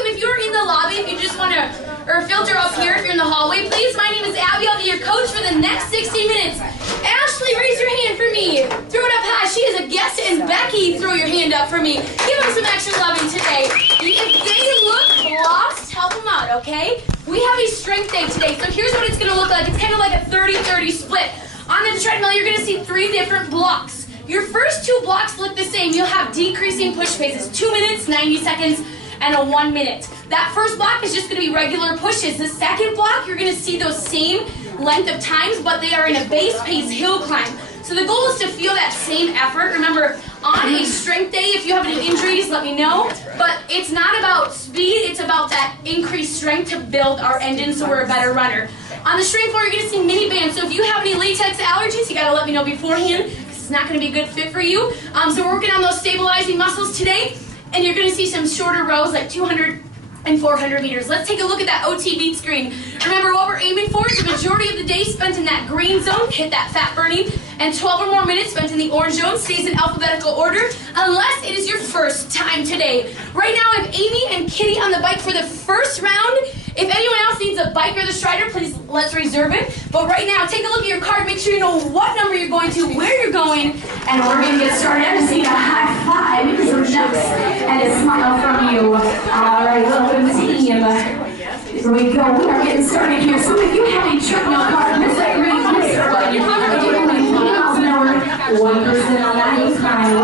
welcome. If you're in the lobby, if you just want to, or filter up here if you're in the hallway, please. My name is Abby. I'll be your coach for the next 60 minutes. Ashley, raise your hand for me. Throw it up high. She is a guest. And Becky, throw your hand up for me. Give them some extra loving today. If they look lost, help them out, okay? We have a strength day today, so here's what it's going to look like. It's kind of like a 30-30 split. On the treadmill, you're going to see 3 different blocks. Your first 2 blocks look the same. You'll have decreasing push paces, 2 minutes, 90 seconds, and a 1 minute. That first block is just going to be regular pushes. The second block, you're going to see those same length of times, but they are in a base pace hill climb. So the goal is to feel that same effort. Remember, on a strength day, if you have any injuries, let me know. But it's not about speed, it's about that increased strength to build our engine so we're a better runner. On the strength floor, you're going to see mini bands. So if you have any latex allergies, you got to let me know beforehand, because it's not going to be a good fit for you. So we're working on those stabilizing muscles today. And you're going to see some shorter rows, like 200 and 400 meters. Let's take a look at that OT beat screen. Remember, what we're aiming for is the majority of the day spent in that green zone, hit that fat burning, and 12 or more minutes spent in the orange zone, stays in alphabetical order, unless it is your first time today. Right now, I have Amy and Kitty on the bike for the first round. If anyone else needs a bike or the Strider, please let's reserve it. But right now, take a look at your card, make sure you know what number you're going to, where you're going, and we're going to get started. I just need a high five, some chucks, and a smile from you. All right, welcome team. Here we go. We are getting started here. So if you have a treadmill card, miss that green, miss that button. You're probably doing 20 miles an hour, 1% on that incline.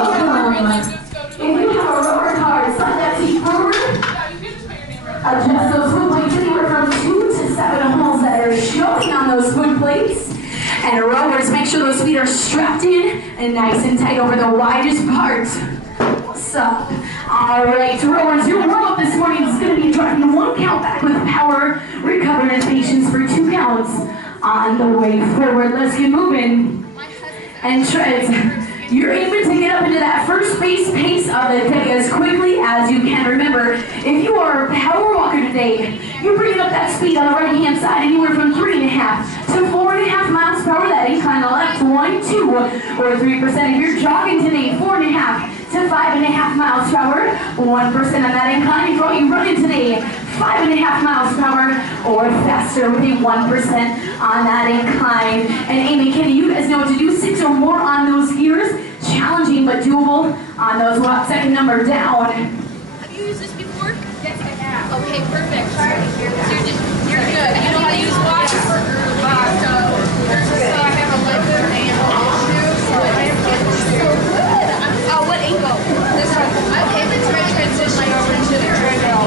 If you have a rower card, slide that seat forward. Adjust those foot plates anywhere from 2 to 7 holes that are showing on those foot plates. And rowers, make sure those feet are strapped in and nice and tight over the widest part. What's up? All right, rowers, your warm-up this morning is going to be dropping 1 count back with power, recover and patience for 2 counts on the way forward. Let's get moving. And treads. You're aiming to get up into that first base pace of the day as quickly as you can. Remember, if you are a power walker today, you're bringing up that speed on the right-hand side anywhere from 3.5 to 4.5 miles per hour. That incline on the left, 1, 2, or 3%. If you're jogging today, 4.5 to 5.5 miles per hour, 1% on that incline. If you're running today, 5.5 miles per hour or faster with a 1% on that incline. And Amy, Kenny, you guys know what to do. 6 or more on those gears. Challenging but doable on those watts. Second number down. Have you used this before? Yes, I have. Okay, perfect. So you're good. You know how to use watts? So I have a leather and so I have so good. Oh, what ankle? This one. Okay, let's transition over to the treadmill.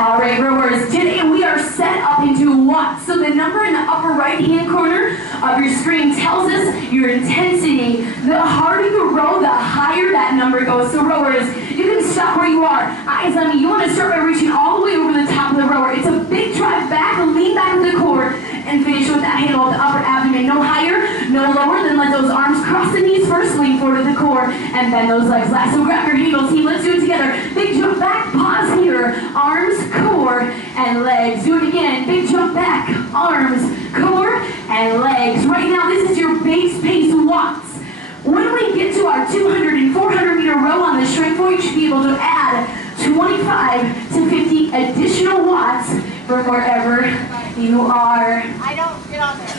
All right, rowers, today we are set up into watts. So the number in the upper right-hand corner of your screen tells us your intensity. The harder you row, the higher that number goes. So rowers, you can stop where you are. Eyes on me. You want to start by reaching all the way over the top of the rower. It's a big drive back, lean back with the core, and finish with that handle of the upper abdomen. No higher, no lower. Then let those arms cross the knees first, lean forward to the core, and bend those legs last. So grab your handle, team. Let's do it together. Big jump back, pause here. Arms, core, and legs. Do it again. Big jump back, arms, core, and legs. Right now, this is your base pace watts. When we get to our 200 and 400 meter row on the strength floor, you should be able to add 25 to 50 additional watts from wherever you are. I don't get on there.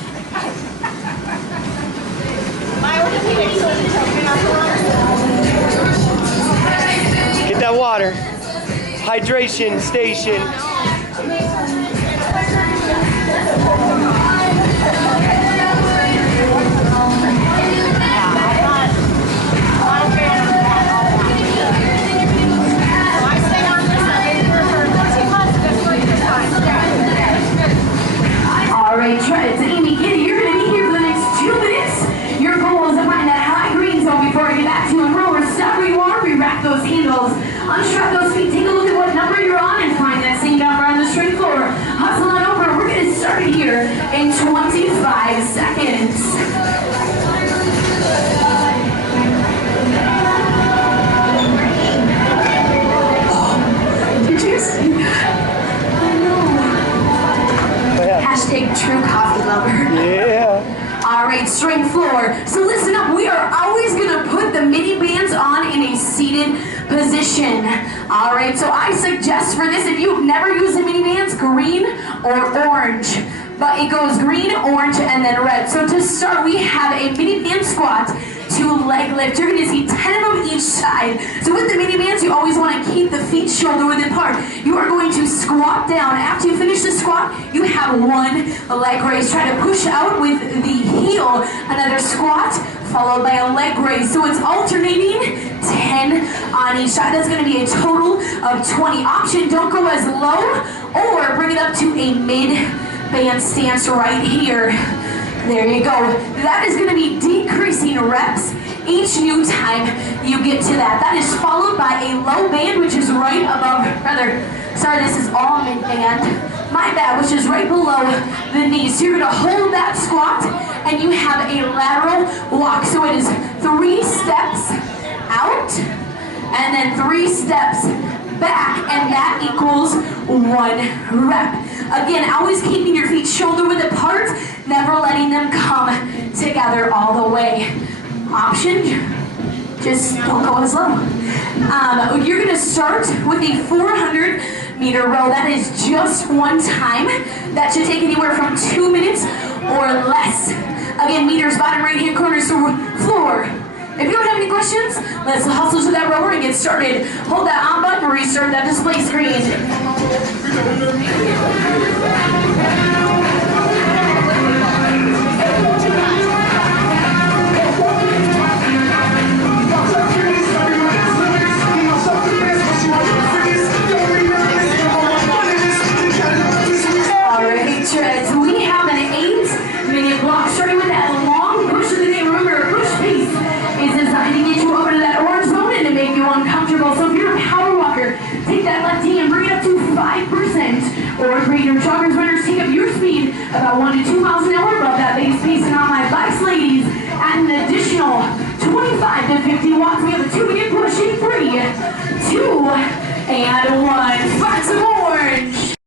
My orthopedic surgeon told me not to run. Get that water. Hydration station. All right, treads. Amy, Kitty, you're going to be here for the next 2 minutes. Your goal is to find that high green zone before I get back to you. And rowers, stop where you are, re-rack those handles, unstrap those feet, take a look at what number you're on, and find that same number on the straight floor. Hustle on over. We're going to start here in 25 seconds. Did you see? I know. Oh, yeah. Hashtag true coffee lover. Yeah. All right, strength floor. So listen up, we are always gonna put the mini bands on in a seated position. All right, so I suggest for this, if you've never used the mini bands, green or orange. But it goes green, orange, and then red. So to start, we have a mini band squat to leg lift. You're gonna see 10 of them each side. So with the mini bands, you always wanna keep the feet shoulder width apart. You are going to squat down. After you finish the squat, you have one leg raise. Try to push out with the heel. Another squat, followed by a leg raise. So it's alternating 10 on each side. That's gonna be a total of 20. Option, don't go as low, or bring it up to a mid-band stance right here. There you go. That is going to be decreasing reps each new time you get to that. That is followed by a low band, which is right above, this is all mid band. My bad, which is right below the knees. So you're going to hold that squat, and you have a lateral walk. So it is 3 steps out, and then 3 steps back, and that equals 1 rep. Again, always keeping your feet shoulder width apart, never letting them come together all the way. Option, just don't go as low. You're gonna start with a 400-meter row. That is just 1 time. That should take anywhere from 2 minutes or less. Again, meters, bottom right-hand corner, so floor. If you don't have any questions, let's hustle to that rower and get started. Hold that on button and restart that display screen. Alright, treads. We have an 8-minute block starting with that long push of the day. Remember, push pace is designed to get you over to that orange zone and to make you uncomfortable. So if you're a power walker, take that left hand, bring it up to 5%. Or for your joggers, runners, take up your speed about 1 to 2 miles an hour above that base pace. And on my bikes, ladies, add an additional 25 to 50 watts. We have a 2-minute push in 3, 2, and 1. Sparks of orange.